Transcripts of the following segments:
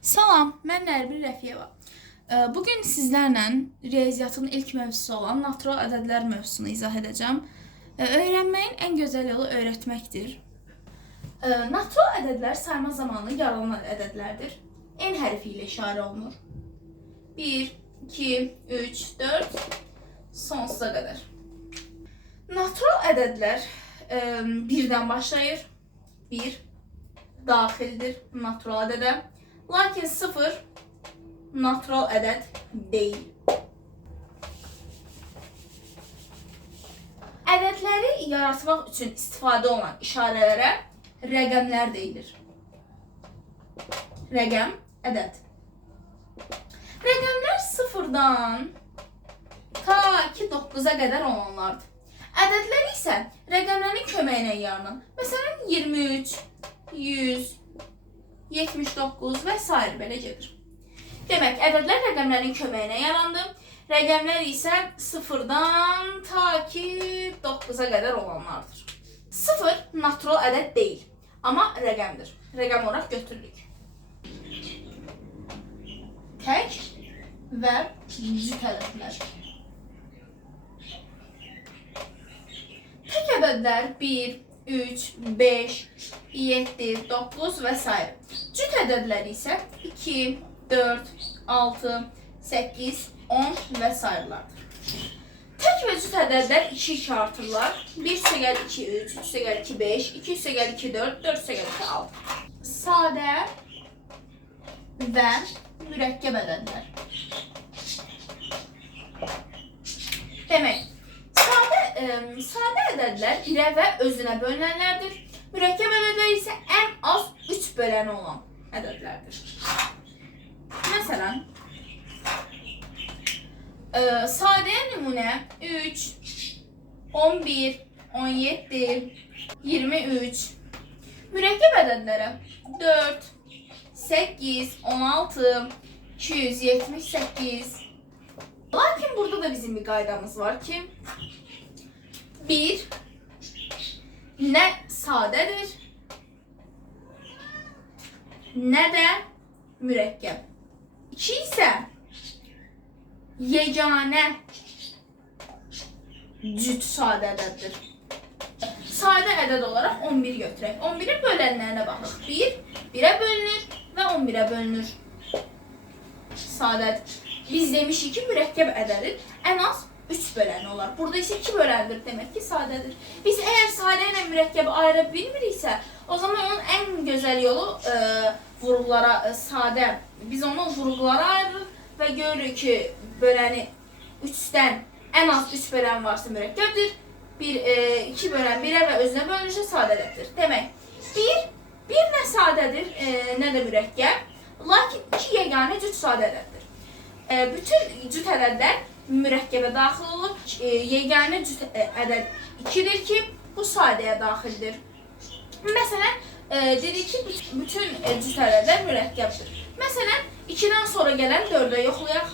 Salam, mən Nərmin Rəfiyeva. Bugün sizlərlə riyaziyyatın ilk mövzusu olan natural ədədlər mövzusunu izah edəcəm. Öyrənməyin ən gözəl yolu öyrətməkdir. Natural ədədlər sayma zamanı yaralanan ədədlərdir. N hərfi ilə işarə olunur. 1, 2, 3, 4, sonsuza qədər. Natural ədədlər birdən başlayır. 1 daxildir natural ədədə. Lakin 0 natural ədəd deyil. Ədədləri yaratmaq üçün istifadə olunan işarələrə rəqəmlər deyilir. Rəqəm, ədəd. Rəqəmlər 0-dan ta ki 9-a qədər olanlardır. Ədədlər isə rəqəmlərin köməyi ilə yaranır. Məsələn, 23, 100, 79 və s. belə gedir. Demək, ədədlər rəqəmlərin köməyi ilə yarandı. Rəqəmlər isə 0-dan ta ki 9-a qədər olanlardır. 0 natural ədəd deyil, amma rəqəmdir. Rəqəm olaraq götürülük. Tək və cüt ədədlər. Tək ədədlər 1, 3, 5, 7, 9 və s. Cüt ədədləri isə 2, 4, 6, 8, 10 və s.lardır. Tək və cüt ədədlər 2 artırlar. 1 + 2, 3, 3 + 2, 5, 2 + 2, 4, 4 + 2, 6. Sadə və mürəkkəb ədədlər. Demək, sadə ədədlər birə və özünə bölünənlərdir. Mürəkkəb ədədlər isə ən az 3 böləni olan ədədlərdir. Məsələn, sadəyə nümunə 3, 11, 17, 23. Mürəkkəb ədədlərə 4, 8, 16, 278. Lakin burada da bizim bir qaydamız var ki, 1 nə sadədir, nə də mürəkkəb. 2 isə yeganə cüt sadə ədəddir. Sadə ədəd olaraq 11 götürək. 11-in bölənlərinə baxaq. 1, 1-ə bölünür və 11-ə bölünür. Sadədir. Biz demişik ki, mürəkkəb ədədin ən az 3 böləni olar. Burada isə 2 böləndir, demək ki, sadədir. Biz əgər sadə ilə mürəkkəbi ayıra bilmiriksə, o zaman onun ən gözəl yolu vurğulara sadə. Biz onu vurğulara ayırırıq və görürük ki, böləni 3-dən ən az 3 bölən varsa mürəkkəbdir. 2 bölən 1-ə və özünə bölünürsə sadədədir. Demək, 1 nə sadədir, nə də mürəkkəb, lakin 2 yeganə cüt sadə ədəddir. Bütün cüt ədədlər mürəkkəbə daxil olur. Yeganə cüt ədəd 2-dir ki, bu sadəyə daxildir. Məsələn, dedik ki, bütün cüt ədədlər mürəkkəbdir. Məsələn, 2-dən sonra gələn 4-ə yoxlayaq.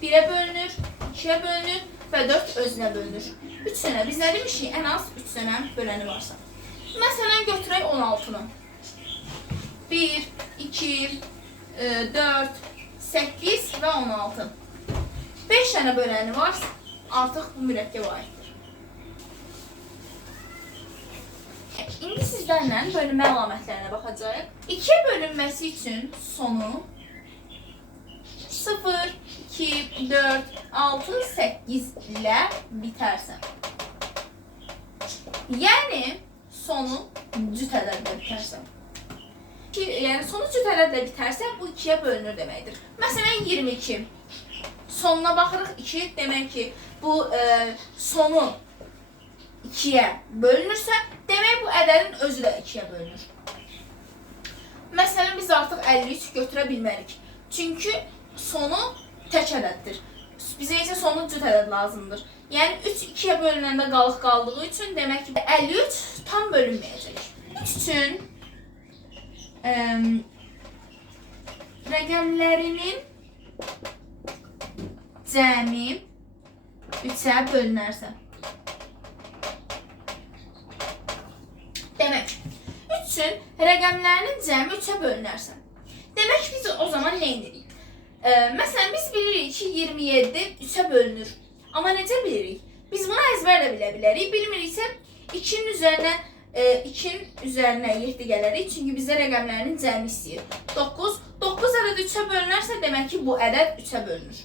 1-ə bölünür, 2-yə bölünür və 4 özünə bölünür. 3 dənə. Biz nə demişik? Ən az 3 dənə böləni varsa. Məsələn, götürək 16-nı. 1, 2, 4, 8 və 16. 5 dənə böləni var, artıq bu mürəkkəbə aiddir. İndi sizlərlə bölünmə əlamətlərinə baxacağıq. 2-yə bölünməsi üçün sonu 0, 2, 4, 6, 8 ilə bitərsə. Yəni, sonu cüt ədədlə bitərsə. Yəni, sonu cüt ədədlə bitərsə, bu 2-yə bölünür deməkdir. Məsələn, 22. Sonuna baxırıq 2, demək ki, bu sonu 2-yə bölünürsə, demək bu ədədin özü də 2-yə bölünür. Məsələn, biz artıq 53 götürə bilmərik. Çünki sonu tək ədəddir. Bizə isə sonu cüt ədəd lazımdır. Yəni, 3 2-yə bölünəndə qalıq qaldığı üçün, demək ki, 53 tam bölünməyəcək. 3 üçün rəqəmlərinin cəmi 3-ə bölünərsə. Demək, 3-ün rəqəmlərinin cəmi 3-ə bölünərsə. Demək, biz o zaman zaman nə edirik? Məsələn, biz bilirik ki, 27 3-ə bölünür. Amma necə bilirik? Biz bunu əzbərlə bilə bilərik. Bilmiriksə 2-nin üzərinə 2-nin üzərinə 7 gələrik. Çünki bizə rəqəmlərinin cəmi istəyir. 9. 9 ədəd 3-ə bölünərsə, demək ki, bu ədəd 3-ə bölünür.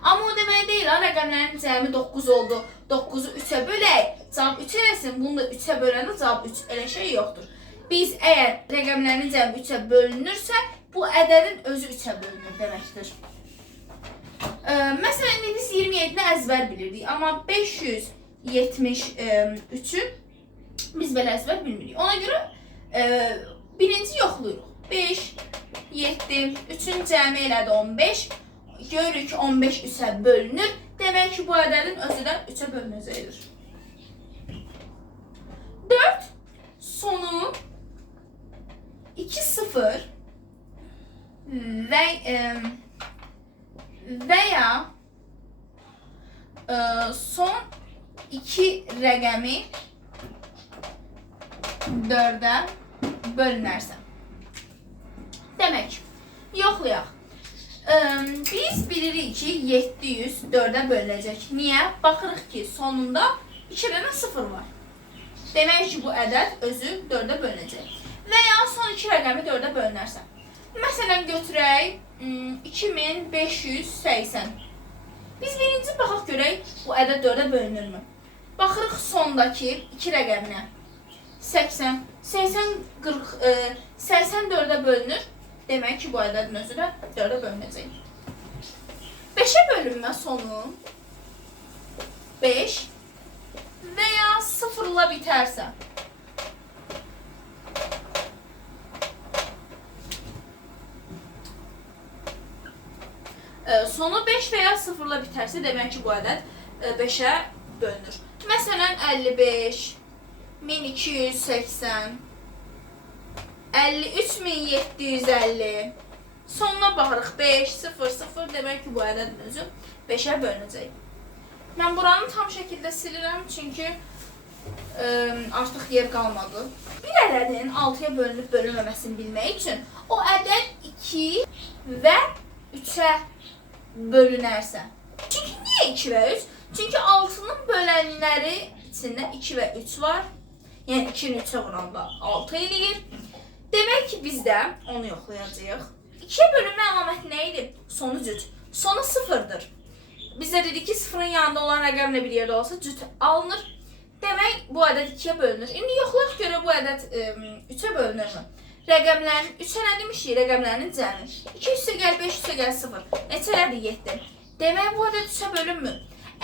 Amma o demək deyil, rəqəmlərin cəmi 9 oldu. 9-u 3-ə bölək, cavab 3 eləsin. Bunu da 3-ə böləndə cavab 3. Elə şey yoxdur. Biz əgər rəqəmlərin cəmi 3-ə bölünürsə, bu ədədin özü 3-ə bölünür deməkdir. Məsələn, biz 27-ni əzbər bilirdik, amma 573-ü biz belə əzbər bilmirik. Ona görə birinci yoxluyuruq. 5, 7, 3-ün cəmi elədi 15. Görürük ki, 15 3-ə bölünür. Demək ki, bu ədədin özü də 3-ə bölünəcəkdir. 4 sonu 2 0 və ya son 2 rəqəmi 4-ə bölünərsə. Demək, yoxlayaq. Biz bilirik ki, 700 4-ə bölünəcək. Niyə? Baxırıq ki, sonunda 2 dənə 0 var. Demək ki, bu ədəd özü 4-ə bölünəcək. Və ya son 2 rəqəmi 4-ə bölünərsə. Məsələn, götürək 2580. Biz birinci baxaq görək, bu ədəd 4-ə bölünürmü? Baxırıq sondakı 2 rəqəminə. 80. 80 4-ə bölünür. Demək ki, bu ədədin özü də 4-ə bölünəcək. 5-ə bölünmə sonu 5 və ya 0-la bitərsə. Sonu 5 və ya 0-la bitərsə, demək ki, bu ədəd 5-ə bölünür. Məsələn, 55, 1280, 53750. Sonuna baxırıq 5, 0, 0. Demək ki, bu ədədin özü 5-ə bölünəcək. Mən buranı tam şəkildə silirəm, çünki artıq yer qalmadı. Bir ədədin 6-ya bölünüb bölünməməsini bilmək üçün o ədəd 2 və 3-ə bölünərsə. Çünki niyə 2 və 3? Çünki 6-nın bölənləri içində 2 və 3 var. Yəni 2-ni 3-ə vuranda 6 eləyir. Demək ki, biz də onu yoxlayacağıq. 2-yə bölünmə əlaməti nə idi? Sonu cüt. Sonu 0-dır. Biz də dedik ki, 0-ın yanında olan rəqəmlə bir yerdə olsa cüt alınır. Demək, bu ədəd 2-yə bölünür. İndi yoxlayaq görə bu ədəd 3-ə bölünürmü? Rəqəmlərin 3-ə nə demişik? Rəqəmlərinin cəmi. 2 üstə gəl, 5 üstə gəl, 0. Neçələrdir? 7. Demək, bu ədəd 3-ə bölünmür.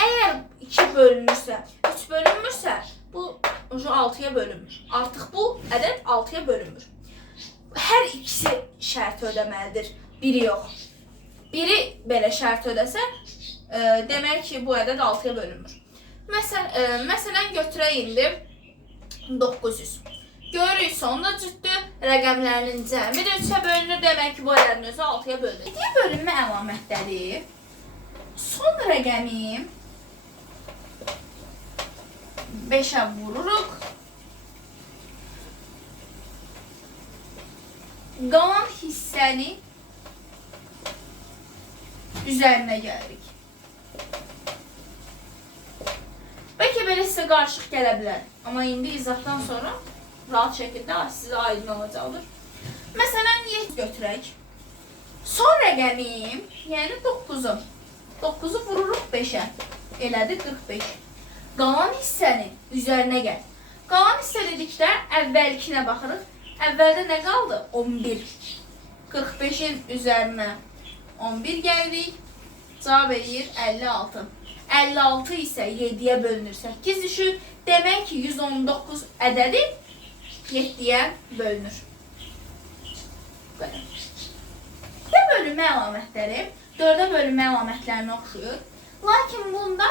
Əgər 2 bölünmürsə, 3 bölünmürsə, bu 6-ya bölünmür. Artıq bu ədəd 6-ya bölünmür. Hər ikisi şərti ödəməlidir, biri yox. Biri belə şərt ödəsə, demək ki, bu ədəd 6-ya bölünmür. Məsələn, götürək indi 900. Görürük, sonunda cütdür, rəqəmlərinin cəmi də 3-ə bölünür, demək ki, bu ədədin özü 6-ya bölünür. İkiyə bölünmə əlamətləri son rəqəmi 5-ə vururuq. Qalan hissəni üzərinə gəlirik. Bəlkə belə sizə qarışıq gələ bilər. Amma indi izahdan sonra rahat şəkildə sizə aydın olacaqdır. Məsələn, 7 götürək. Son rəqəmi, yəni 9-u. 9-u vururuq 5-ə. Elədi 45. Qalan hissənin üzərinə gəl. Qalan hissə dedikdə əvvəlkinə baxırıq. Əvvəldə nə qaldı? 11. 45-in üzərinə 11 gəldik. Cavab edir 56. 56 isə 7-yə bölünür 8 düşür. Demək ki, 119 ədədi 7-yə bölünür. Belə. 4-ə bölünmə əlamətləri 4-ə bölünmə əlamətlərinə oxşuyur. Lakin bunda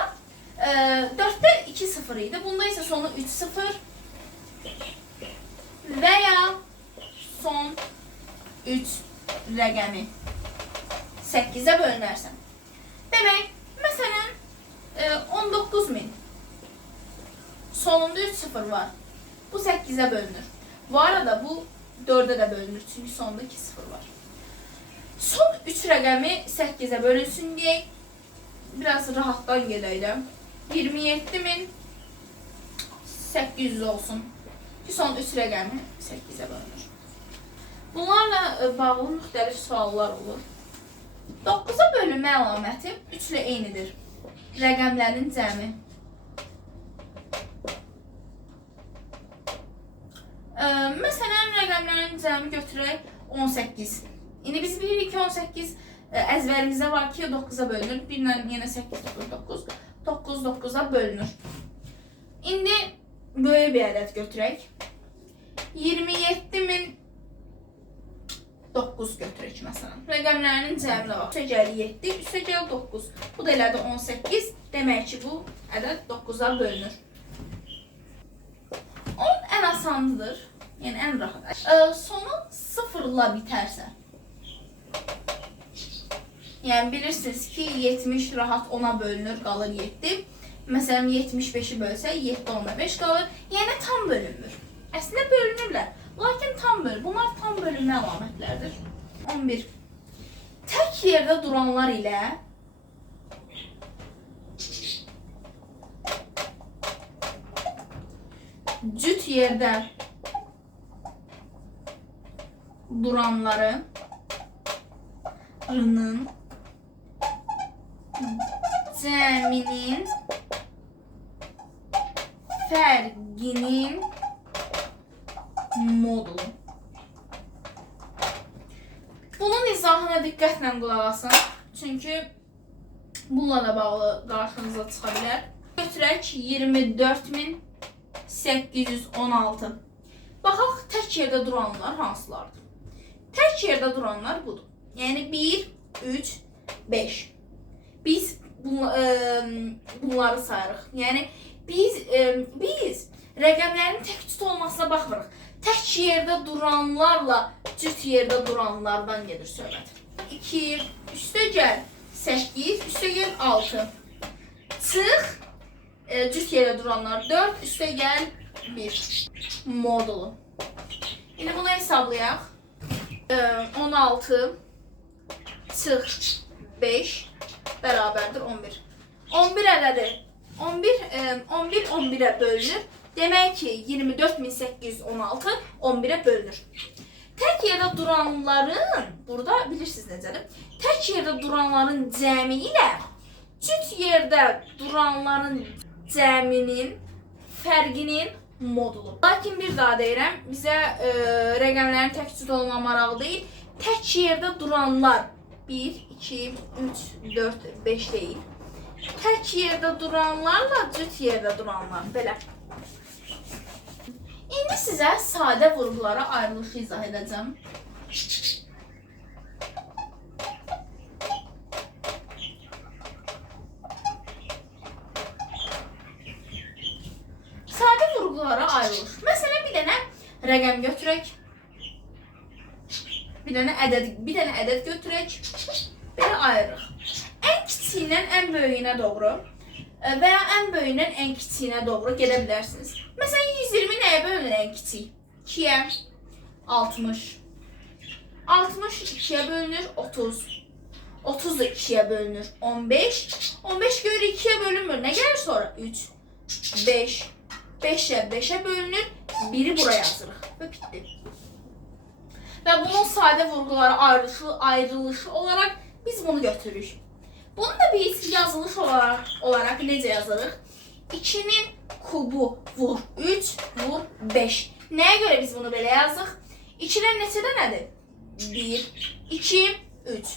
4-də 2 0 idi. Bunda isə sonu 3 0 və ya son 3 rəqəmi 8-ə bölünərsən. Demək, məsələn, 19.000 sonunda 3 0 var. Bu 8-ə bölünür. Bu arada bu 4-ə də bölünür, çünki sonunda 2 0 var. rəqəmi 8-ə bölünsün deyək. Biraz rahatdan gedək də. 27.800 olsun. Ki, son 3 rəqəmi 8-ə bölünür. Bunlarla bağlı müxtəlif suallar olur. 9-a bölünmə əlaməti 3 ilə eynidir. Rəqəmlərin cəmi. Məsələn, rəqəmlərin cəmi götürək 18. İndi biz bilirik ki, 18 əzbərimizdə var ki, 9-a bölünür. 1 ilə yenə 8 olur, 9. 9 9-a bölünür. İndi böyük bir ədəd götürək. 27.009 götürək məsələn. Rəqəmlərinin cəminə bax. Üstə gəl 7, üstə gəl 9. Bu da elədi 18. Demək ki, bu ədəd 9-a bölünür. 10 ən asanlıdır. Yəni ən rahat. Sonu 0 ilə bitərsə. Yəni bilirsiniz ki, 70 rahat 10-a bölünür, qalır 7. Məsələn, 75-i bölsə 7 10-a 5 qalır. Yəni tam bölünmür. Əslində bölünürlər. Lakin tam bölünür. Bunlar tam bölünmə əlamətlərdir. 11. Tək yerdə duranlar ilə cüt yerdə duranların cəminin fərqinin modulu. Bunun izahına diqqətlə qulaq asın. Çünki bununla da bağlı qarşınıza çıxa bilər. Götürək 24.816. Baxaq, tək yerdə duranlar hansılardır? Tək yerdə duranlar budur. Yəni 1, 3, 5. Biz bunları sayırıq. Yəni biz rəqəmlərin tək cüt olmasına baxmırıq. Tək yerdə duranlarla cüt yerdə duranlardan gedir söhbət. 2, üstə gəl 8, üstə gəl 6. Çıx, cüt yerdə duranlar 4, üstə gəl 1 modulu. İndi bunu hesablayaq. 16 çıx 5 bərabərdir 11. 11 ədədi 11-ə bölünür. Demək ki, 24.816 11-ə bölünür. Tək yerdə duranların, burada bilirsiniz necədir? Tək yerdə duranların cəmi ilə cüt yerdə duranların cəminin fərqinin modulu. Lakin bir daha deyirəm, bizə rəqəmlərin tək cüt olma maraqlı deyil. Tək yerdə duranlar 1, 2, 3, 4, 5 deyil. Tək yerdə duranlarla cüt yerdə duranlar belə. İndi sizə sadə vurğulara ayrılışı izah edəcəm. Sadə vurğulara ayrılış. Məsələn, bir dənə rəqəm götürək. Bir dənə ədəd götürək. Belə ayırıq. Ən kiçiyindən ən böyüyünə doğru və ya ən böyüyündən ən kiçiyinə doğru gedə bilərsiniz. Məsələn, 120 nəyə bölünür ən kiçik? 2-yə 60. 60 2-yə bölünür 30. 30 da 2-yə bölünür 15. 15 görə 2-yə bölünmür. Nə gəlir sonra? 3, 5. 5-ə 5-ə bölünür. 1-i buraya yazırıq və bitdi. Və bunun sadə vurğulara ayrılışı olaraq biz bunu götürürük. Bunu da biz yazılış olarak necə yazırıq? 2'nin kubu vur 3 vur 5. Nəyə görə biz bunu belə yazdıq? 2'dən neçədə nədir? 1, 2, 3.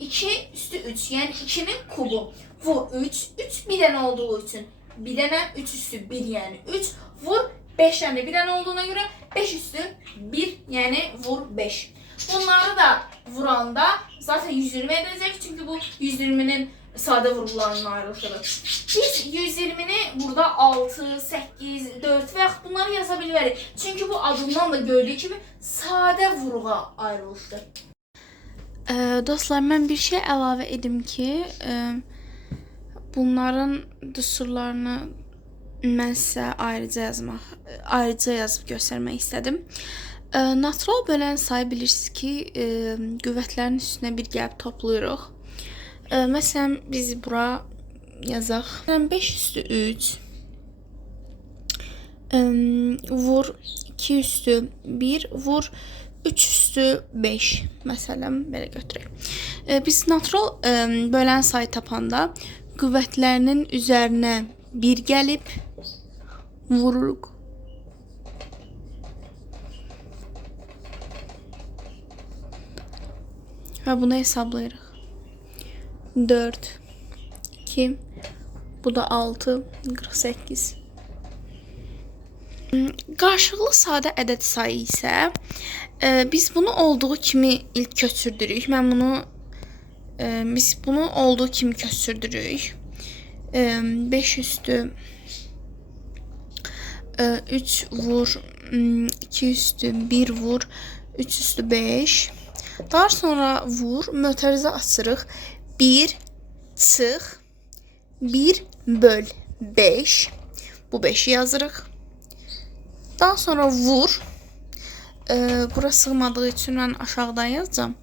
2 üstü 3, yəni 2'nin kubu vur 3. 3 bir dənə olduğu üçün bir dənə 3 üstü 1, yəni 3 vur 5 dənə bir dənə olduğuna görə 5 üstü 1, yəni vur 5. Bunları da vuranda zaten 120 edəcək, çünki bu 120'nin sadə vurğularının ayrılışıdır. Biz 120'ni burada 6, 8, 4 və yaxud bunları yaza bilmərik. Çünki bu adından da gördüyü kimi sadə vurğa ayrılışdır. Dostlar, mən bir şey əlavə edim ki, bunların düsturlarını mən sizə ayrıca yazıb göstərmək istədim. Natural bölən sayı bilirsiniz ki, qüvvətlərin üstünə bir gəlib toplayırıq. Məsələn, biz bura yazaq. 5 üstü 3 vur 2 üstü 1 vur 3 üstü 5 məsələn belə götürək. Biz natural bölən sayı tapanda qüvvətlərinin üzərinə 1 gəlib vururuq. Və bunu hesablayırıq. 4 2 bu da 6 48. Qarşılıqlı sadə ədəd sayı isə biz bunu olduğu kimi ilk köçürdürük. Biz bunu olduğu kimi köçürdürük. 5 üstü 3 vur 2 üstü 1 vur 3 üstü 5. Daha sonra vur mötərizə açırıq. 1 çıx 1 böl 5. Bu 5'i yazırıq. Daha sonra vur. Bura sığmadığı için ben aşağıdan yazacağım.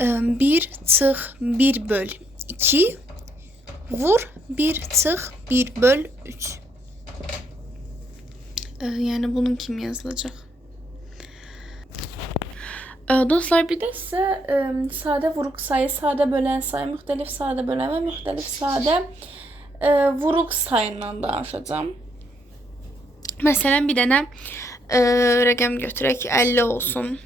1 çıx 1 böl 2 vur 1 çıx 1 böl 3. Yani bunun kimi yazılacaq. Dostlar, bir də sizə sadə vuruq sayı, sadə bölən sayı, müxtəlif sadə bölən və müxtəlif sadə vuruq sayından danışacağım. Məsələn, bir dənə rəqəm götürək, 50 olsun.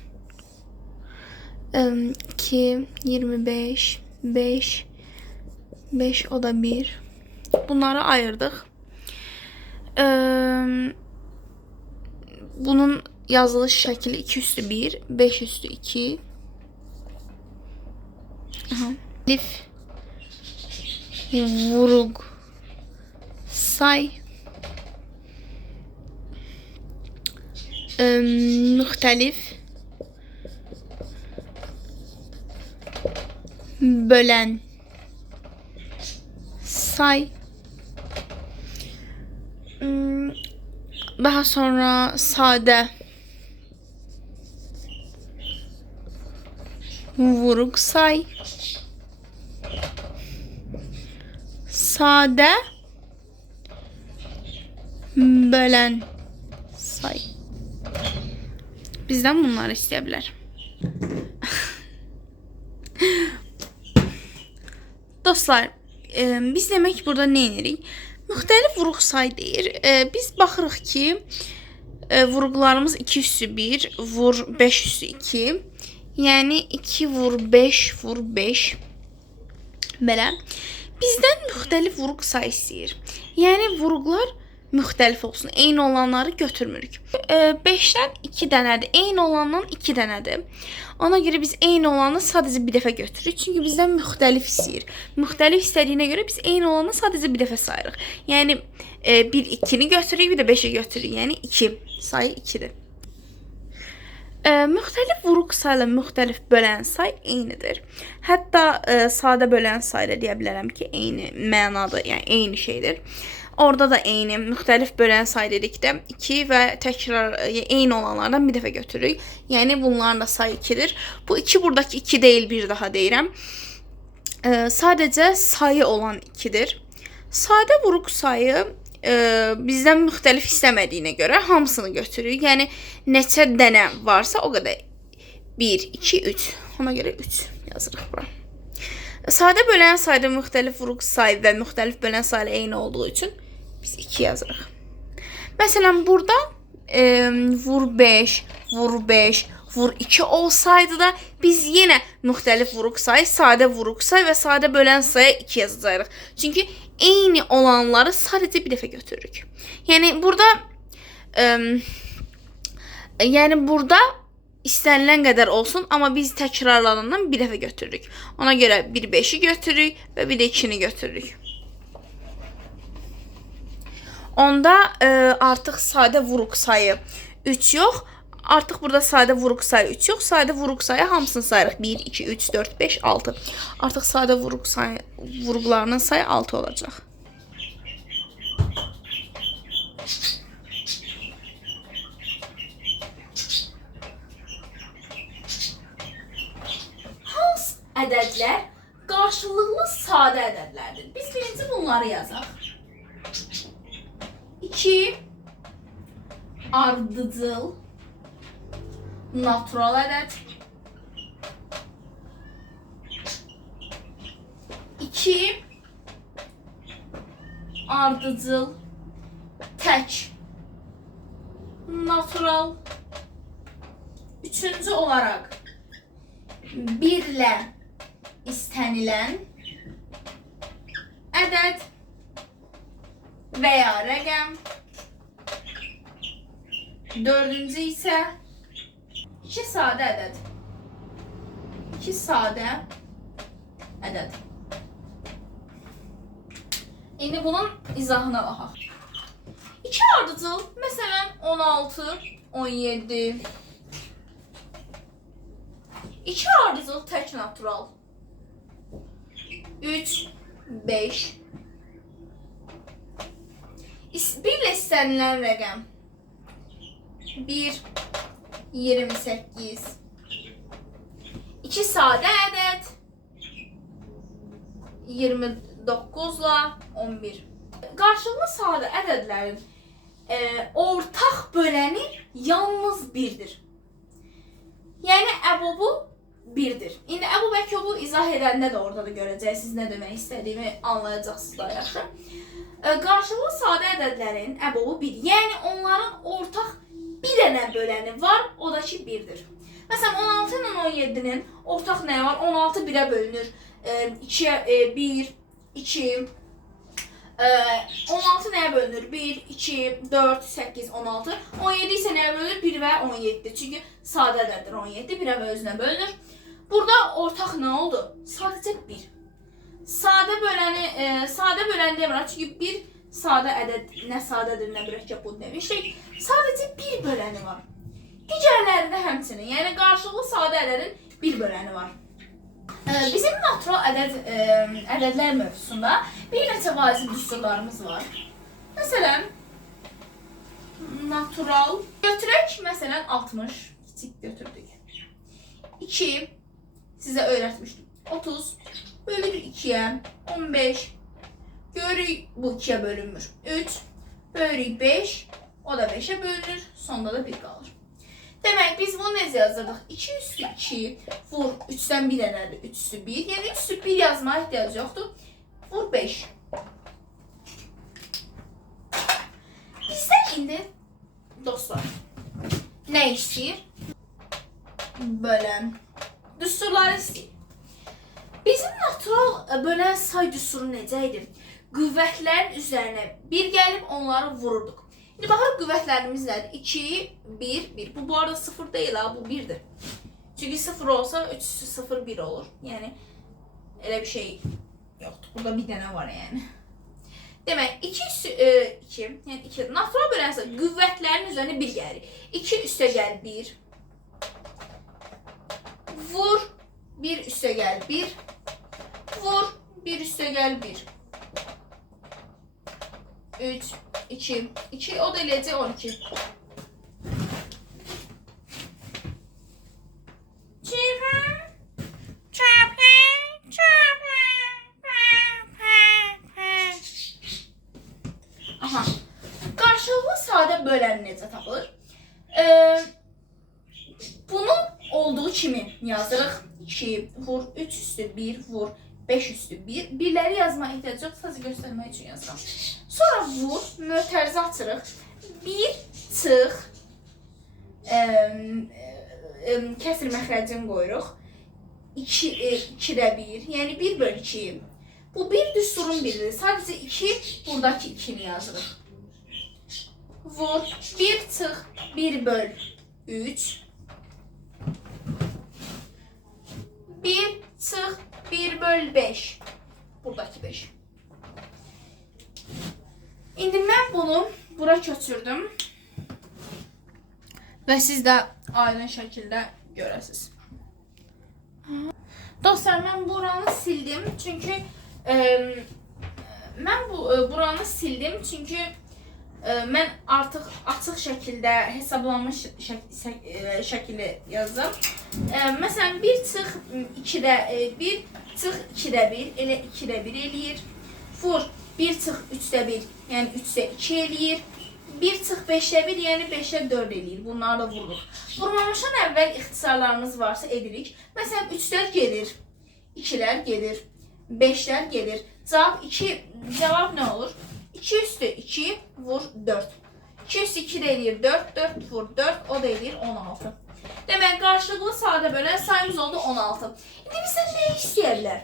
2, 25, 5, 5 o da 1. Bunları ayırdıq. Bunun yazılış şəkli 2 üstü 1, 5 üstü 2. Lif vuruq say müxtəlif bölən say. Daha sonra sadə vuruq say. Sadə bölən say. Bizdən bunları istəyə bilər. Dostlar, biz demək burada nə edirik? Müxtəlif vuruq say deyir. Biz baxırıq ki, vuruqlarımız 2 üstü 1 vur 5 üstü 2. Yəni 2 vur 5 vur 5. Belə. Bizdən müxtəlif vuruq say istəyir. Yəni vuruqlar müxtəlif olsun. Eyni olanları götürmürük. 5'dən 2 dənədir. Eyni olandan 2 dənədir. Ona görə biz eyni olanı sadəcə bir dəfə götürürük. Çünki bizdən müxtəlif istəyir. Müxtəlif istədiyinə görə biz eyni olanı sadəcə bir dəfə sayırıq. Yəni 1 2'ni götürürük, bir də 5'i götürürük. Yəni 2 sayı 2'dir. Müxtəlif vuruq sayla müxtəlif bölən say eynidir. Hətta sadə bölən sayla deyə bilərəm ki, eyni mənadır, yəni eyni şeydir. Orada da eyni, müxtəlif bölən say dedikdə 2 və təkrar eyni olanlardan bir dəfə götürürük. Yəni bunların da sayı 2'dir. Bu 2 buradakı 2 deyil, bir daha deyirəm. Sadəcə sayı olan 2'dir. Sadə vuruq sayı bizdən müxtəlif istəmədiyinə görə hamısını götürürük. Yəni neçə dənə varsa o qədər. 1, 2, 3. Ona görə 3 yazırıq bura. Sadə bölən sayda müxtəlif vuruq say və müxtəlif bölən sayla eyni olduğu üçün biz 2 yazırıq. Məsələn, burada vur 5, vur 5, vur 2 olsaydı da biz yenə müxtəlif vuruq say, sadə vuruq say və sadə bölən saya 2 yazacağıq. Çünki eyni olanları sadəcə bir dəfə götürürük. Yəni burada istənilən qədər olsun, amma biz təkrarlanandan bir dəfə götürürük. Ona görə bir 5'i götürürük və bir də 2'ni götürürük. Onda artıq sadə vuruq sayı 3 yox. Artıq burada sadə vuruq sayı 3 yox. Sadə vuruq sayı hamısını sayırıq. 1, 2, 3, 4, 5, 6. Artıq sadə vuruq sayı, vuruqlarının sayı 6 olacaq. ədədlər qarşılıqlı sadə ədədlərdir. Biz birinci bunları yazaq. 2 ardıcıl natural ədəd. 2 ardıcıl tək natural. Üçüncü olaraq 1 ilə istənilən ədəd və ya rəqəm. Dördüncü isə 2 sadə ədəd. 2 sadə ədəd. İndi bunun izahına baxaq. 2 ardıcıl, məsələn 16, 17. 2 ardıcıl tək natural. 3, 5. 1 ilə istənilən rəqəm. 1, 28. 2 sadə ədəd. 29 ilə 11. Qarşılıqlı sadə ədədlərin ortaq böləni yalnız 1-dir. Yəni əbubu 1-dir. İndi əbu və köbu izah edəndə də orada da görəcəksiniz nə demək istədiyimi anlayacaqsınız da yaxşı. Qarşılıqlı sadə ədədlərin əbubu 1. Yəni onların ortaq bir dənə böləni var, o da ki 1-dir. Məsələn 16 ilə 17-nin ortaq nəyi var? 16 1-ə bölünür. 2'ye 1, 2, 16 neye bölünür? 1, 2, 4, 8, 16. 17 ise neye bölünür? 1 ve 17. Çünkü sadedir 17. 1'e ve özüne bölünür. Burada ortak ne oldu? Sadece 1. Sade böləni demirəm. Çünkü bir sadə ədəd nə sadədir, nə mürəkkəb bu demişdik. Sadəcə bir böləni var. Digərlərində həmçinin, yəni qarşılıqlı sadə ədədin bir böləni var. Bizim natural ədədlər mövzusunda bir neçə vacib düsturlarımız var. Məsələn, natural götürək, məsələn 60 kiçik götürdük. 2 sizə öyrətmişdim. 30 bölünür 2'ye, 15 görürük bu 2'ye bölünmür. 3 bölürük 5, o da 5'e bölünür, sonda da 1 qalır. Demək biz bunu necə yazırdıq? 2 üstü 2 vur 3'dən 1 ədədi 3 üstü 1. Yəni 3 üstü 1 yazmaya ehtiyac yoxdur. Vur 5. Bizdən indi dostlar nə istəyir? Bölən düsturları istəyir. Bizim natural bölən say düsturu necə idi? Qüvvətlərin üzərinə 1 gəlib onları vururduq. Şimdi baxırıq qüvvətlərimiz nədir? 2, 1, 1. Bu arada 0 deyil ha, bu 1'dir. Çünki 0 olsa 3 üstü 0, 1 olur. Yəni elə bir şey yoxdur. Burada bir dənə var yəni. Demək 2 üstü 2, yəni 2. Natural bölənsə qüvvətlərin üzərinə 1 gəlir. 2 üstə gəl 1. Vur 1 üstə gəl 1. Vur 1 üstə gəl 1. 3, 2, 2, o da eləyəcək 12. Aha. Qarşılıqlı sadə bölən necə tapılır? Bunun olduğu kimi yazırıq. 2 vur 3 üstü 1 vur 5 üstü 1. Birləri yazmaya ehtiyac yox, sadəcə göstərmək üçün yazıram. Sonra vur, mötərizə açırıq. 1 çıx, kəsr məxrəcini qoyuruq. 2'də 1, yəni 1 bölü 2. Bu bir düsturun biridir. Sadəcə 2, buradakı 2'ni yazırıq. Vur, 1 çıx, 1 böl 3. 1 çıx, 1 böl 5. Buradakı 5. İndi mən bunu bura köçürdüm. Və siz də aydın şəkildə görəsiniz. Dostlar, mən buranı sildim. Çünki buranı sildim. Çünki mən artıq açıq şəkildə hesablanmış şəkildə yazdım. Məsələn 1 çıx 2-də 1 çıx 2-də 1 elə 2-də 1 eləyir. Vur 1 çıx 3-də 1, yəni 3-də 2 eləyir. 1 çıx 5-də 1, yəni 5-də 4 eləyir. Bunları da vururuq. Vurmamışdan əvvəl ixtisarlarımız varsa edirik. Məsələn 3-lər gedir, 2-lər gedir, 5-lər gedir. Cavab nə olur? 2 üstü 2 vur 4. 2 üstü 2 də eləyir 4, 4 vur 4, o da eləyir 16. Demək, qarşılıqlı sadə bölən sayımız oldu 16. İndi bizdən nə istəyə bilər?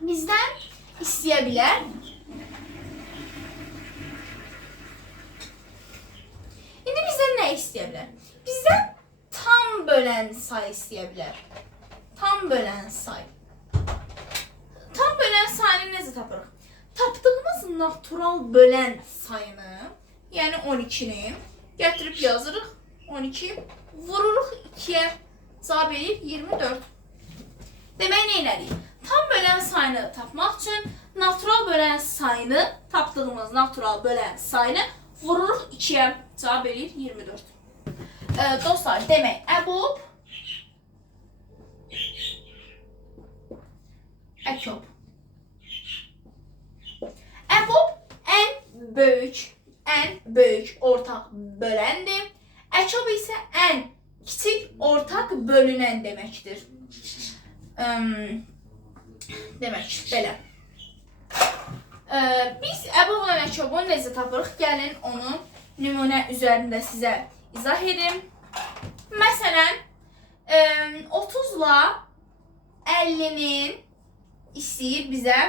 Bizdən istəyə bilər. İndi bizdən nə istəyə bilər? Bizdən tam bölən say istəyə bilər. Tam bölən say. Tam bölən sayını necə tapırıq? Tapdığımız natural bölən sayını, yəni 12-ni gətirib yazırıq. 12 vururuq 2-yə, cavab eləyir 24. Demək, nə elədik? Tam bölən sayını tapmaq üçün natural bölən sayını, tapdığımız natural bölən sayını vururuq 2-yə, cavab eləyir 24. Dostlar, demək, əbob, əkob. Əbob ən böyük ortaq böləndir. Əkob isə ən kiçik ortaq bölünən deməkdir. Demək, belə. Biz əbobla əkobu necə tapırıq? Gəlin onu nümunə üzərində sizə izah edim. Məsələn, 30-la 50-nin istəyir bizə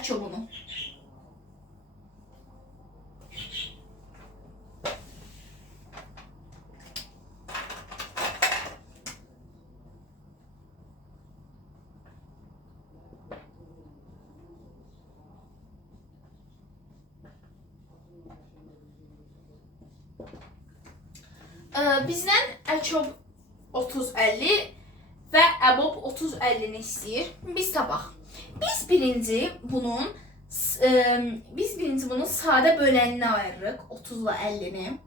əkobunu. Bizdən əkob 30-50 və əbob 30-50-ni istəyir. Biz tapaq. Biz birinci bunun sadə bölənini ayırırıq, 30-la 50-ni.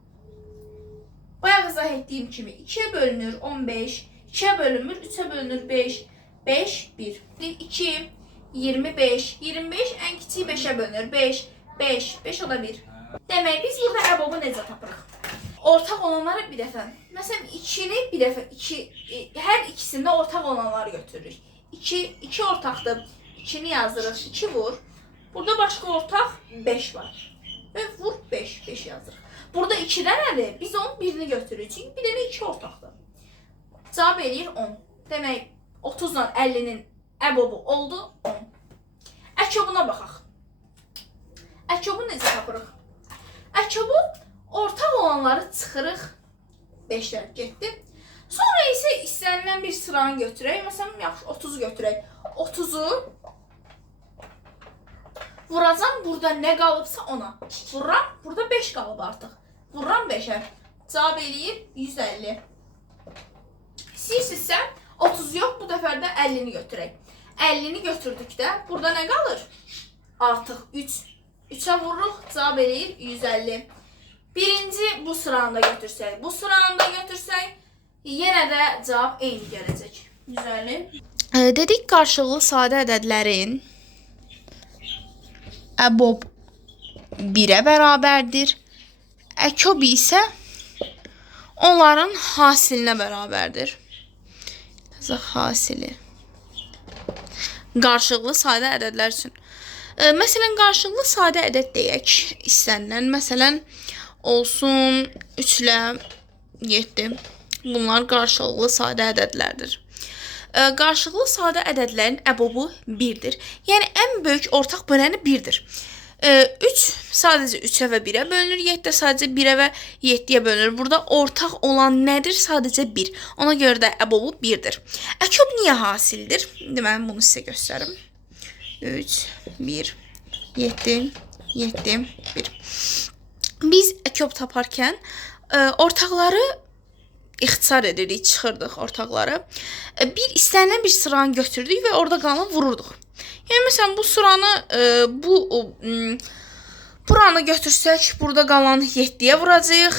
Bayaq izah etdiyim kimi 2-yə bölünür 15, 2-yə bölünmür, 3-ə bölünür 5, 5, 1. 2, 25, 25 ən kiçik 5-ə bölünür, 5, 5, 5 o da 1. Demək, biz burada əbobu necə tapırıq? Ortaq olanları bir dəfə. Məsələn, 2-ni bir dəfə, hər ikisində ortaq olanları götürürük. 2 ortaqdır. 2-ni yazdırırıq, 2 vur. Burada başqa ortaq 5 var. Və vur 5, 5 yazdırırıq. Burada 2-də nədir? Biz onun birini götürürük. Çünki bir dənə 2 ortaqdır. Cavab eləyir 10. Demək, 30-la 50-nin əbobu oldu 10. Əkobuna baxaq. Əkobu necə tapırıq? Əkobu ortaq olanları çıxırıq. 5-lər getdi. Sonra isə istənilən bir sıranı götürək. Məsələn, yaxşı 30-u götürək. 30-u vuracam, burada nə qalıbsa ona. Vururam, burada 5 qalıb artıq. Vururam 5-ə. Cavab eləyir 150. İstəyirsinizsə 30 yox, bu dəfər də 50-ni götürək. 50-ni götürdükdə burada nə qalır? Artıq 3. 3-ə vururuq, cavab eləyir 150. Birinci bu sıranı da götürsək, bu sıranı da götürsək, yenə də cavab eyni gələcək. 150. Dedik, qarşılıqlı sadə ədədlərin əbob 1-ə bərabərdir. Əkob isə onların hasilinə bərabərdir. Yazaq hasili. Qarşılıqlı sadə ədədlər üçün. Məsələn, qarşılıqlı sadə ədəd deyək istənilən. Məsələn, olsun 3 ilə 7. Bunlar qarşılıqlı sadə ədədlərdir. Qarşılıqlı sadə ədədlərin əbobu 1-dir. Yəni, ən böyük ortaq böləni 1-dir. 3 sadəcə 3-ə və 1-ə bölünür. 7 də sadəcə 1-ə və 7-yə bölünür. Burada ortaq olan nədir? Sadəcə 1. Ona görə də əbobu 1-dir. Əkob niyə hasildir? Mən bunu sizə göstərim. 3, 1, 7, 7, 1. Biz əkob taparkən ortaqları ixtisar edirik, çıxırdıq ortaqları. Bir istənilən bir sıranı götürdük və orada qalanı vururduq. Yəni, məsələn, bu sıranı, buranı götürsək, burada qalan 7-yə vuracaq.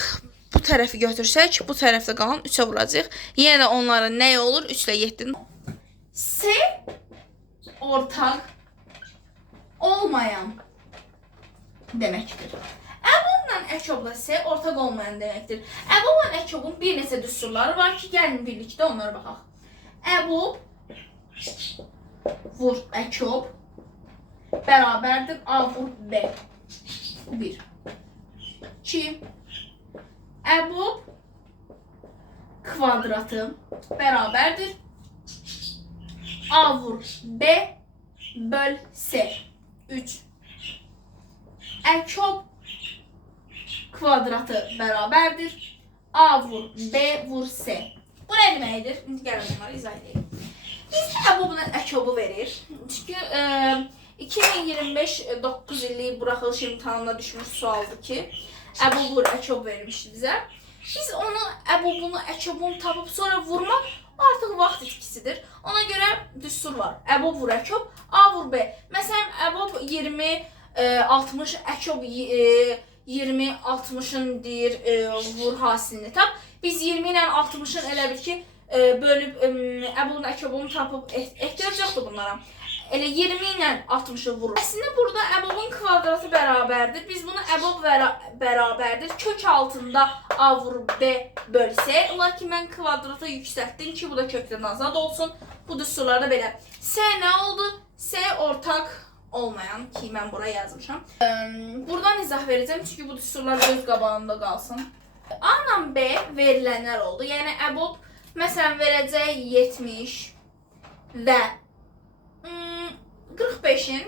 bu tərəfi götürsək, bu tərəfdə qalan 3-ə vuracaq. Yenə də onların nə olur? 3 ilə 7-nin. S ortaq olmayan deməkdir. Əbobla əkobla S ortaq olmayan deməkdir. Əbobla əkobun bir neçə düsturları var ki, gəlin birlikdə onlara baxaq. Əbob vur əkob bərabərdir A vur B. 1. 2. Əbob kvadratı bərabərdir A vur B böl S. 3. Əkob kvadratı bərabərdir A vur B vur S. Bu nə deməkdir? İndi gəlin bunları izah edeyim. Bizdə əbobla əkobu verir. Çünki 2025 9 illik buraxılış imtahanına düşmüş sualdır ki, əbob vur əkob vermişdi bizə. Biz onu əbobunu, əkobunu tapıb sonra vurmaq artıq vaxt itkisidir. Ona görə düstur var. Əbob vur əkob, A vur B. Məsələn, əbob 20 60 əkob 20 60'ın deyir vur hasilini tap. Biz 20 ilə 60'ın elə bil ki bölüb əbobun əkobunu tapıb ehtiyac yoxdur bunlara. Elə 20 ilə 60'ı vurur. Əslində burada əbobun kvadratı bərabərdir. Biz bunu əbob bərabərdir. Kök altında A vur B bölsə. Olar ki mən kvadrata yüksəltdim ki bu da kökdən azad olsun. Bu düsturlarda belə. S nə oldu? S ortaq olmayan ki mən buraya yazmışam. Buradan izah verəcəm çünki bu düsturlar göz qabağında qalsın. A ilə B verilənlər oldu. Yəni əbob məsələn verəcək 70 və 45'in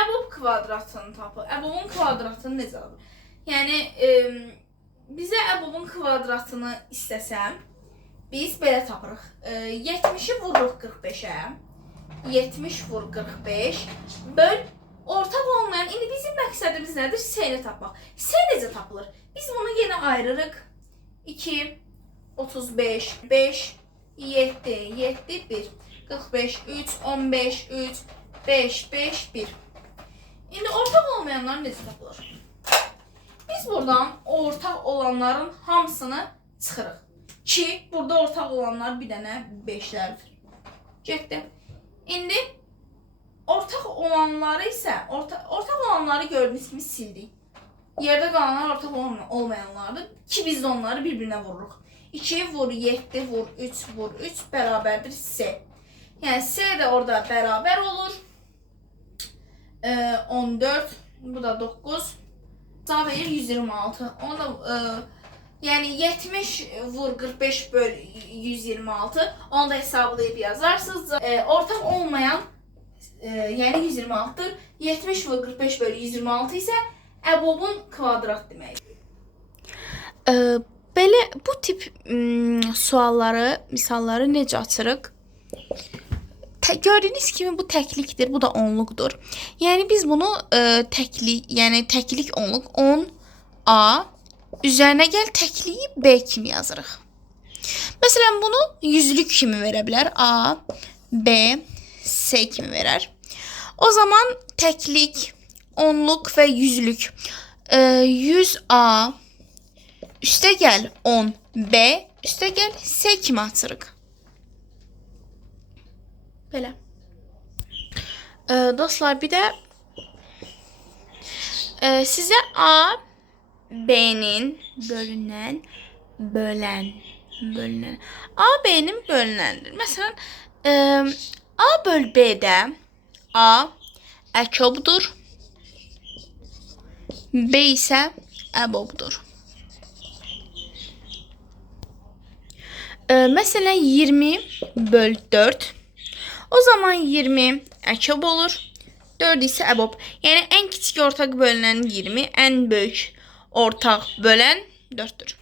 əbob kvadratını tapır. Əbobun kvadratını necə alır? Yəni bizə əbobun kvadratını istəsəm biz belə tapırıq. 70'i vururuq 45'ə. 70 vur 45 böl ortaq olmayan. İndi bizim məqsədimiz nədir? S-ni tapmaq. S necə tapılır? Biz bunu yenə ayırırıq. 2 35 5 7 7 1 45 3 15 3 5 5 1. İndi ortaq olmayanlar necə tapılır? Biz buradan ortaq olanların hamısını çıxırıq. Ki burada ortaq olanlar bir dənə 5'lərdir. Getdi. İndi ortaq olanları isə ortaq olanları gördüyünüz kimi sildik. Yerdə qalanlar ortaq olmayanlardır ki biz də onları bir-birinə vururuq. 2 vur 7 vur 3 vur 3 bərabərdir S. Yəni S də orada bərabər olur. 14 bu da 9. Sağ verir 126. Onu da yani 70 vur 45 böl 126. Onu da hesablayıp yazarsınız. Ortak olmayan yani 126'dır. 70 vur 45 böl 126 ise əbobun kvadrat deməkdir. Belə bu tip sualları, misalları necə açırıq? Gördüğünüz kimi bu təklikdir, bu da onluqdur. Yəni biz bunu təklik onluq 10A üzərinə gəl təkliyi B kimi yazırıq. Məsələn bunu yüzlük kimi verə bilər. A, B, S kimi verər. O zaman təklik, onluq və yüzlük 100A üstə gəl 10B üstə gəl S kimi açırıq. Belə. Dostlar bir də sizə A, B'nin bölünən A, B'nin bölünəndir. Məsələn, A böl B'də A əkobdur, B isə əbobdur. Məsələn, 20 böl 4. O zaman 20 əkob olur, 4 isə əbob. Yəni, ən kiçik ortaq bölünən 20, ən böyük ortaq bölən 4'dür.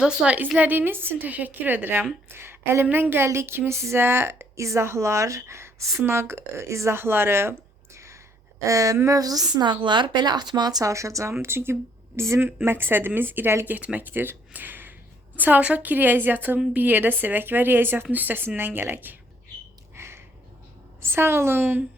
Dostlar, izlədiyiniz üçün təşəkkür edirəm. Əlimdən gəldiyi kimi sizə izahlar, sınaq izahları, mövzu sınaqlar belə atmağa çalışacağım. Çünki bizim məqsədimiz irəli getməkdir. Çalışaq ki, riyaziyyatın bir yerdə sevək və riyaziyyatın üstəsindən gələk. Sağ olun.